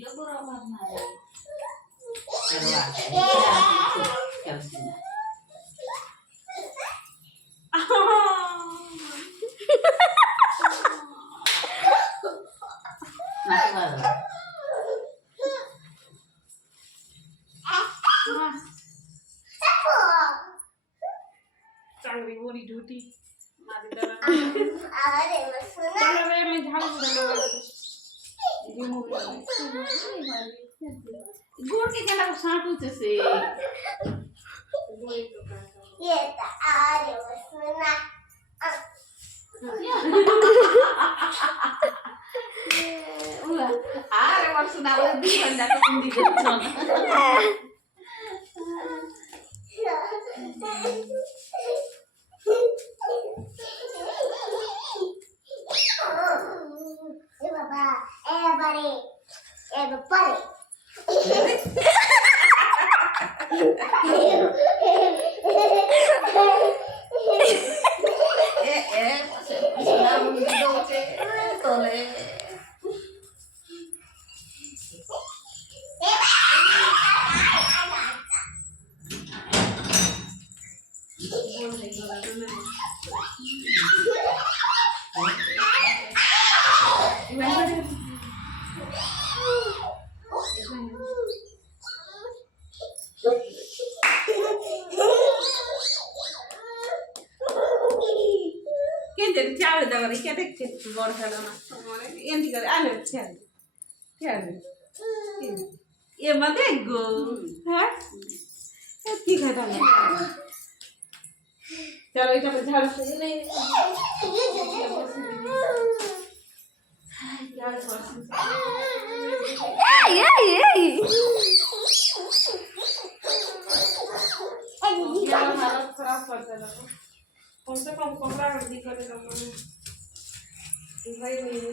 boro warna kalsina चांगली मोरी duty माझी त्याला त्याला वेळ मी झाडू गोड़ के केला साटू से ये तो आरे वसना आरे वर्षना दी बंदा को दी देछन ए बाबा ए बारे ए बारे sudah begitu tole jadi cewek dah kita deket bor sana yang tiga ada cewek ये मत गो है ठीक है ताने चलो इधर पे झाड़ू से नहीं हालत खराब करता है कम से कम कमरा गंदी करेगा भाई नहीं